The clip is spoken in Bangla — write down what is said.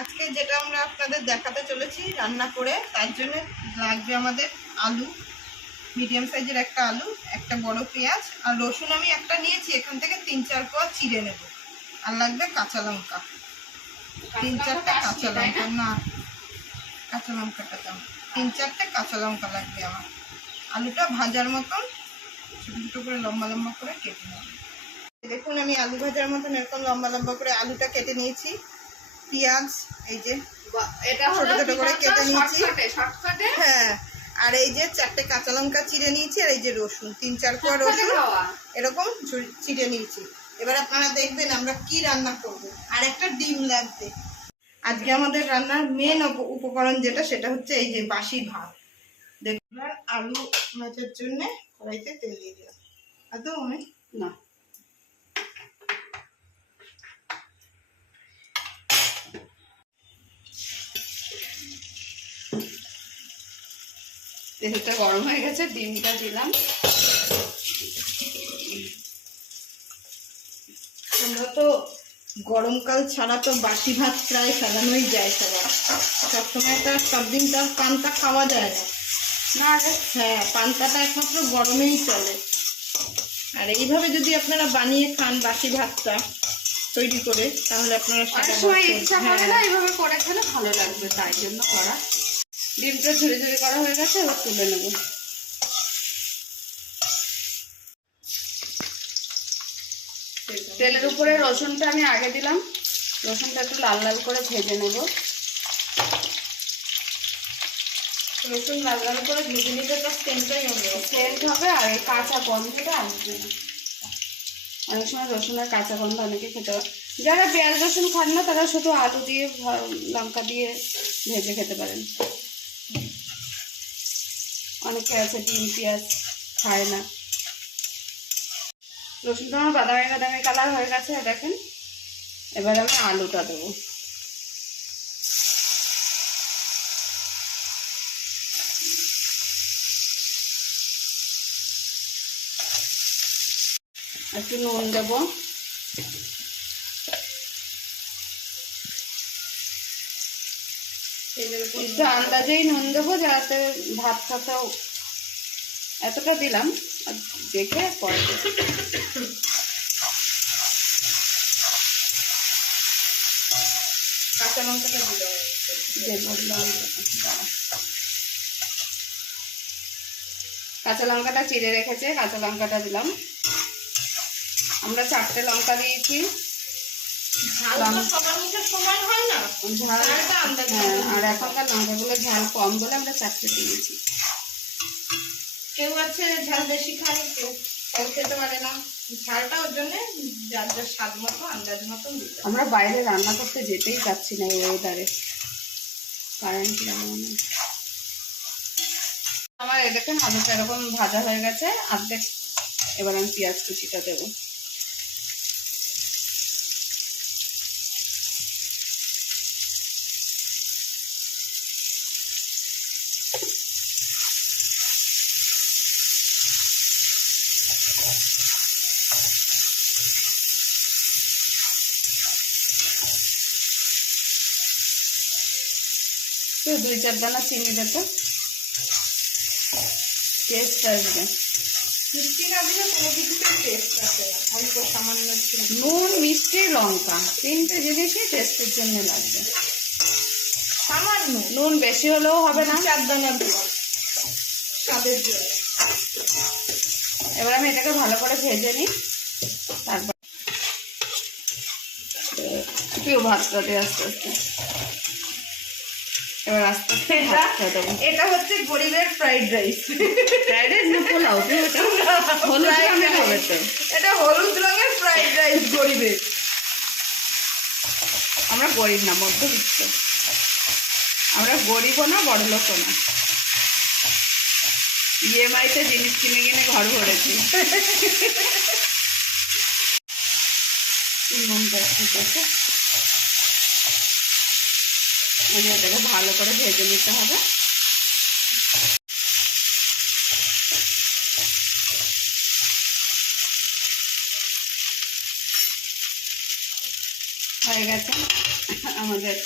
আজকে যেটা আমরা আপনাদের দেখাতে চলেছি রান্না করে, তার জন্য লাগবে আমাদের আলু, মিডিয়াম সাইজের একটা আলু, একটা বড় পেঁয়াজ আর রসুন আমি একটা নিয়েছি, এখান থেকে 3-4 কোয়া চিড়ে নেব। আর লাগবে কাঁচা লঙ্কা, 3-4টে কাঁচা লঙ্কা, না কাঁচা লঙ্কাটা দাম 3-4টে কাঁচা লঙ্কা লাগবে আমার। আলুটা ভাজার মতন ছোটো ছোটো করে লম্বা লম্বা করে কেটে নেব। দেখুন আমি আলু ভাজার মতন এরকম লম্বা লম্বা করে আলুটা কেটে নিয়েছি। পেঁয়াজ এই যে ছোট ছোট করে কেটে নিয়েছি, হ্যাঁ। আর এই যে 4টে কাঁচা লঙ্কা চিড়ে নিয়েছি, আর এই যে রসুন 3-4 কোয়া রসুন এরকম চিড়ে নিয়েছি। এবার আপনারা দেখবেন আমরা কি রান্না করব। আর একটা ডিম লাগবে। আজকে আমাদের রান্নার মেন উপকরণ যেটা, সেটা হচ্ছে এই যে বাসি ভাত। দেখুন আলু ভাজার জন্য কড়াইতে তেল দিয়ে দিলাম। আদৌ আমি না তেলটা গরম হয়ে গেছে, ডিমটা দিলাম। আমরা তো গরমকাল ছাড়া তো বাসি ভাত প্রায় ফেলানোই যায় সবার, সবসময় তো সব দিন তো পান্তা খাওয়া যায় না। হ্যাঁ, পান্তাটা একমাত্র গরমেই চলে। আর এইভাবে যদি আপনারা বানিয়ে খান বাসি ভাতটা তৈরি করে, তাহলে আপনারা এইভাবে করে খেলে ভালো লাগবে, তাই জন্য করা। ডিমটা ঝুড়ি ঝুড়ি করা হয়ে গেছে, এবার তুলে নেব। তেলের উপরে রসুনটা আমি আগে দিলাম, রসুনটা একটু লাল লাল করে ভেজে নেব। রসুন লাল লাল করে ভেজে নিতে তার সেন্ট হবে, আর এই কাঁচা গন্ধটা আসবে না। অনেক সময় রসুনের কাঁচা গন্ধ অনেকে খেতে হয়। যারা পেঁয়াজ রসুন খান না, তারা শুধু আলু দিয়ে লঙ্কা দিয়ে ভেজে খেতে পারেন। অনেকে আছে ডিম পেঁয়াজ খায় না। রসুনটা আমার বাদামি বাদামি কালার হয়ে গেছে, দেখেন। এবার আমি আলুটা দেবো। একটু নুন দেবো, একটু আন্দাজেই নুন দেবো, যাতে ভাতটাও এতটা দিলাম, আর দেখে পরে কাঁচা লঙ্কাটা দেবো। কাঁচা লঙ্কাটা চিড়ে রেখেছে, কাঁচা লঙ্কাটা দিলাম। আমরা 4টে লঙ্কা দিয়েছি। ঝাল আর এখনকার লঙ্কাগুলো ঝাল কম বলে আমরা 4টে দিয়েছি। কেউ আছে ঝাল বেশি খায়, কেউ ফল খেতে পারে না, ঝালটা ওর জন্য যার যার স্বাদ মতো আন্দাজ মতন দিতে। আমরা বাইরে রান্না করতে যেতেই পারছি না এই ওয়েদারে, কারেন্ট লাগবে। আমার দেখেন আলুটা এরকম ভাজা হয়ে গেছে অর্ধেক। এবার আমি পেঁয়াজ কুচিটা দেবো। তো 2-4 দানা চিনি দিতে টেস্ট আসবে। মিষ্টি না দিলে কোনো কিছুতে টেস্ট আসে না, অল্প সামান্য নুন মিষ্টি লঙ্কা 3টে জিনিসই টেস্টের জন্য লাগবে। সামান্য নুন বেশি হলেও হবে না, 4 দানা দিলাম স্বাদের জন্য। এবার আমি এটাকে ভালো করে ভেজে নিই, তারপর কেউ ভাতটা দিয়ে আস্তে আস্তে। এবার আস্তে আস্তে ভাতটা দেবো। এটা হচ্ছে গরিবের ফ্রাইড রাইস। ফ্রাইড রাইস না পোলাও, হলুদ রঙের হবে তো। এটা হলুদ রঙের ফ্রাইড রাইস গরিবের। আমরা গরিব না, মধ্যবিত্ত। আমরা গরিবও না, বড়লোকও না। ইএমআইতে জিনিস কিনে কিনে ঘর ভরেছি। নুনটা ঠিক আছে, এটাকে ভালো করে ভেজে নিতে হবে। হয়ে গেছে আমাদের